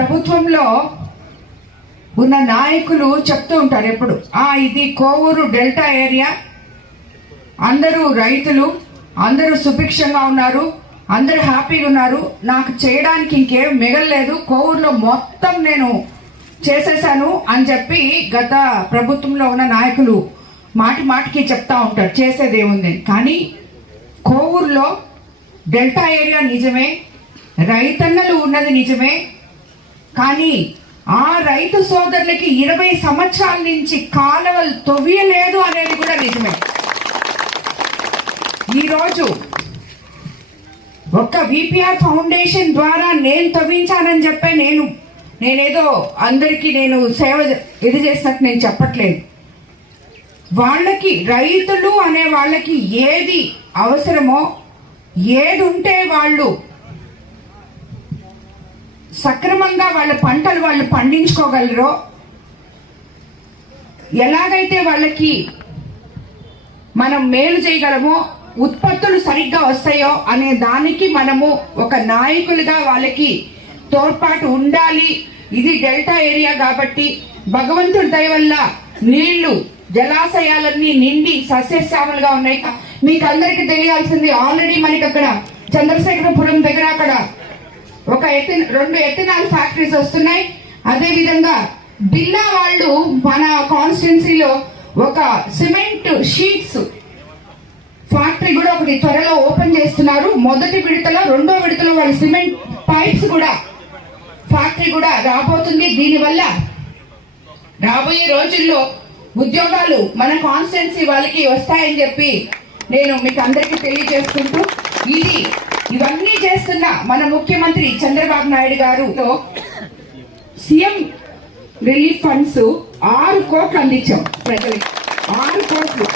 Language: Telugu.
ప్రభుత్వంలో ఉన్న నాయకులు చెప్తూ ఉంటారు ఎప్పుడు. ఆ ఇది కోవూరు డెల్టా ఏరియా. అందరూ రైతులు అందరూ సుభిక్షంగా ఉన్నారు అందరూ హ్యాపీగా ఉన్నారు. నాకు చేయడానికి ఇంకేం మిగలలేదు. కోవూరులో మొత్తం నేను చేసేసాను అని చెప్పి గత ప్రభుత్వంలో ఉన్న నాయకులు మాటి మాటికి చెప్తా ఉంటారు. చేసేదేముంది కానీ కోవూరులో డెల్టా ఏరియా నిజమే రైతన్నలు ఉన్నది నిజమే కానీ ఆ రైతు సోదరులకి ఇరవై సంవత్సరాల నుంచి కాలువలు తొవ్వియలేదు అనేది కూడా నిజమే. ఈరోజు ఒక్క విపిఆర్ ఫౌండేషన్ ద్వారా నేను తవ్వించానని చెప్పే నేను నేనేదో అందరికీ నేను సేవ ఇది చేసినట్టు నేను చెప్పట్లేదు. వాళ్ళకి రైతులు అనే వాళ్ళకి ఏది అవసరమో ఏది ఉంటే వాళ్ళు సక్రమంగా వాళ్ళ పంటలు వాళ్ళు పండించుకోగలరో? ఎలాగైతే వాళ్ళకి మనం మేలు చేయగలమో ఉత్పత్తులు సరిగ్గా వస్తాయో అనే దానికి మనము ఒక నాయకులుగా వాళ్ళకి తోడ్పాటు ఉండాలి. ఇది డెల్టా ఏరియా కాబట్టి భగవంతుడి దయ వల్ల నీళ్ళు జలాశయాలన్నీ నిండి సస్యశ్యామలుగా ఉన్నాయి. మీకు అందరికి తెలియాల్సింది ఆల్రెడీ మనకి అక్కడ చంద్రశేఖరపురం దగ్గర అక్కడ ఒక ఎథి రెండు ఎథినాల్ ఫ్యాక్టరీస్ వస్తున్నాయి. అదే విధంగా బిల్లా వాళ్ళు మన కాన్స్టిట్యున్సీలో ఒక సిమెంట్ షీట్స్ ఫ్యాక్టరీ కూడా ఒకటి త్వరలో ఓపెన్ చేస్తున్నారు. మొదటి విడతలో రెండో విడతలో వాళ్ళు సిమెంట్ పైప్స్ కూడా ఫ్యాక్టరీ కూడా రాబోతుంది. దీనివల్ల రాబోయే రోజుల్లో ఉద్యోగాలు మన కాన్స్టిట్యున్సీ వాళ్ళకి వస్తాయని చెప్పి నేను మీకు అందరికీ తెలియజేసుకుంటూ ఇది ఇవన్నీ చేస్తున్న మన ముఖ్యమంత్రి చంద్రబాబు నాయుడు గారు సీఎం రిలీఫ్ ఫండ్స్ ఆరు కోట్లు అందించాం ప్రజలకి. ఆరు కోట్లు.